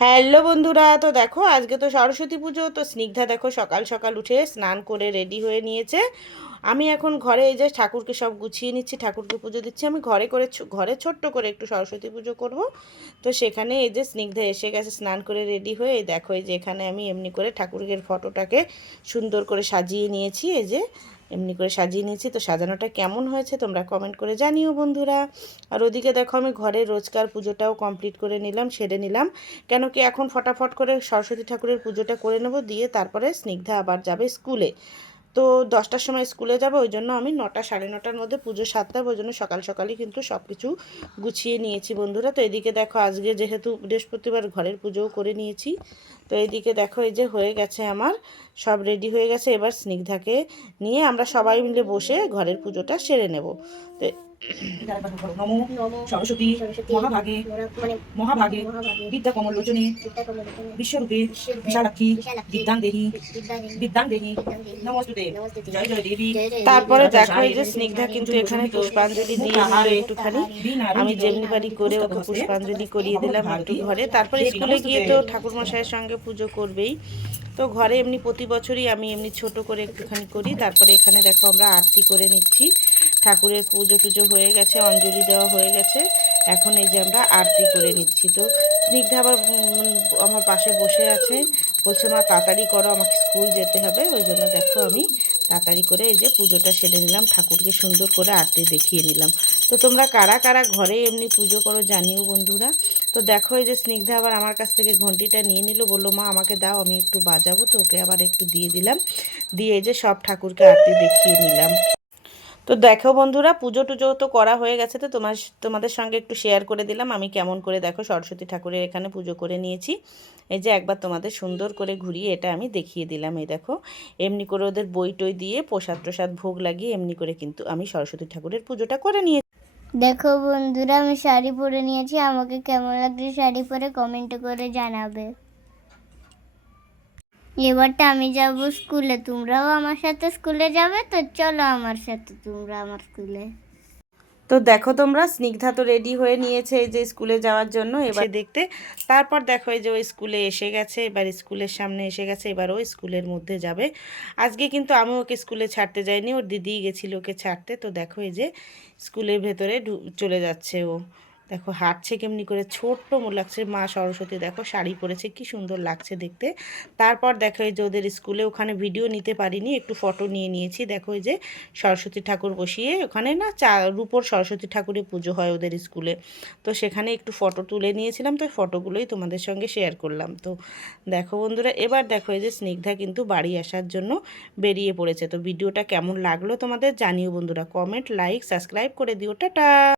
Hello বন্ধুরা, তো দেখো আজকে তো সরস্বতী পুজো। তো স্নিগ্ধা দেখো সকাল সকাল উঠে স্নান করে রেডি হয়ে নিয়েছে। আমি এখন ঘরে এই যে ঠাকুরকে সব গুছিয়ে নিচ্ছি, ঠাকুরকে পুজো দিচ্ছি। আমি ঘরে ছোট্ট করে একটু সরস্বতী পুজো করব। তো সেখানে এই যে স্নিগ্ধা এসে গেছে স্নান করে রেডি হয়ে। এই দেখো এই যে এখানে আমি এমনি করে ঠাকুরের ফটোটাকে সুন্দর করে সাজিয়ে নিয়েছি। এই যে এমনি করে সাজিয়ে নিয়েছি। তো সাজানোটা কেমন হয়েছে তোমরা কমেন্ট করে জানিও বন্ধুরা। আর ওদিকে দেখো আমি ঘরে রোজকার পুজোটাও কমপ্লিট করে নিলাম, সেরে নিলাম। কেন কি এখন ফটাফট করে সরস্বতী ঠাকুরের পুজোটা করে নেব, দিয়ে তারপরে স্নিগ্ধা আবার যাবে স্কুলে। তো 10টার সময় স্কুলে যাবে, ওই জন্য আমি 9টা সাড়ে 9টার মধ্যে পুজো সারতে হবে। ওই জন্য সকাল সকালই কিন্তু সব কিছু গুছিয়ে নিয়েছি বন্ধুরা। তো এদিকে দেখো আজকে যেহেতু বৃহস্পতিবার ঘরের পুজোও করে নিয়েছি। তো এইদিকে দেখো এই যে হয়ে গেছে আমার সব রেডি হয়ে গেছে। এবার স্নিগ্ধাকে নিয়ে আমরা সবাই মিলে বসে ঘরের পুজোটা সেরে নেব। তো নমো সরস্বতী মহাভাগে মহাভাগে বিদ্যা কমলোচনে বিশ্বরূপে বিশালাক্ষী বিদ্যাং দেহি নমস্তুতে জয় জয় দেবী। তারপরে দেখো এই যে স্নিগ্ধা কিন্তু এখানে পুষ্পাঞ্জলি দিয়ে দিল একটুখানি। আমি যেমনি পারি করে ওকে পুষ্পাঞ্জলি করিয়ে দিলাম একটু ঘরে। তারপরে স্কুলে গিয়ে তো ঠাকুরমশাইয়ের সঙ্গে পুজো করবেই। তো ঘরে এমনি প্রতি বছরই আমি এমনি ছোট করে একটুখানি করি। তারপরে এখানে দেখো আমরা আরতি করে নিচ্ছি। ঠাকুরের পুজো টুজো হয়ে গেছে, অঞ্জলি দেওয়া হয়ে গেছে। এখন এই যে আমরা আরতি করে নিচ্ছি। তো স্নিগ্ধা আবার আমার পাশে বসে আছে, বলছে মা তাড়াতাড়ি করো, আমাকে স্কুল যেতে হবে। ওই জন্য দেখো আমি তাড়াতাড়ি করে এই যে পুজোটা সেরে নিলাম, ঠাকুরকে সুন্দর করে আরতি দেখিয়ে নিলাম। তো তোমরা কারা কারা ঘরে এমনি পুজো করো জানিও বন্ধুরা। তো দেখো এই যে স্নিগ্ধা আবার আমার কাছ থেকে ঘন্টিটা নিয়ে নিল, বললো মা আমাকে দাও, আমি একটু বাজাবো। তো ওকে আবার একটু দিয়ে দিলাম, দিয়ে এই যে সব ঠাকুরকে আরতি দেখিয়ে নিলাম। তো দেখো বন্ধুরা পুজো টুজো তো করা হয়ে গেছে। তো তোমাদের সঙ্গে একটু শেয়ার করে দিলাম আমি কেমন করে দেখো সরস্বতী ঠাকুরের এখানে পুজো করে নিয়েছি। এই যে একবার তোমাদের সুন্দর করে ঘুরিয়ে এটা আমি দেখিয়ে দিলাম। এই দেখো এমনি করে ওদের বই টই দিয়ে প্রসাদ প্রসাদ ভোগ লাগিয়ে এমনি করে কিন্তু আমি সরস্বতী ঠাকুরের পুজোটা করে নিয়েছি। দেখো বন্ধুরা আমি শাড়ি পরে নিয়েছি, আমাকে কেমন লাগছে শাড়ি পরে কমেন্ট করে জানাবে। এবারটা আমি যাব স্কুলে, তোমরাও আমার সাথে স্কুলে যাবে, তো চলো আমার সাথে তোমরা আমার স্কুলে। তো দেখো তোমরা স্নিগ্ধা তো রেডি হয়ে নিয়েছে এই যে স্কুলে যাওয়ার জন্য এবার দেখতে। তারপর দেখো এই যে ও স্কুলে এসে গেছে, এবার স্কুলের সামনে এসে গেছে, এবার ও স্কুলের মধ্যে যাবে। আজকে কিন্তু আমি ওকে স্কুলে ছাড়তে যাইনি, ওর দিদিই গেছিল ওকে ছাড়তে। তো দেখো এই যে স্কুলের ভেতরে চলে যাচ্ছে ও। দেখো হাঁটছে কেমনি করে, ছোট্ট লাগছে। মা সরস্বতী দেখো শাড়ি পরেছে, কি সুন্দর লাগছে দেখতে। তারপর দেখো এই যে ওদের স্কুলে ওখানে ভিডিও নিতে পারিনি, একটু ফটো নিয়ে নিয়েছি। দেখো এই যে সরস্বতী ঠাকুর বসিয়ে ওখানে না রূপোর সরস্বতী ঠাকুরের পুজো হয় ওদের স্কুলে। তো সেখানে একটু ফটো তুলে নিয়েছিলাম, তো ফটোগুলোই তোমাদের সঙ্গে শেয়ার করলাম। তো দেখো বন্ধুরা এবার দেখো এই যে স্নিগ্ধা কিন্তু বাড়ি আসার জন্য বেরিয়ে পড়েছে। তো ভিডিওটা কেমন লাগলো তোমাদের জানিও বন্ধুরা, কমেন্ট লাইক সাবস্ক্রাইব করে দিও। টাটা।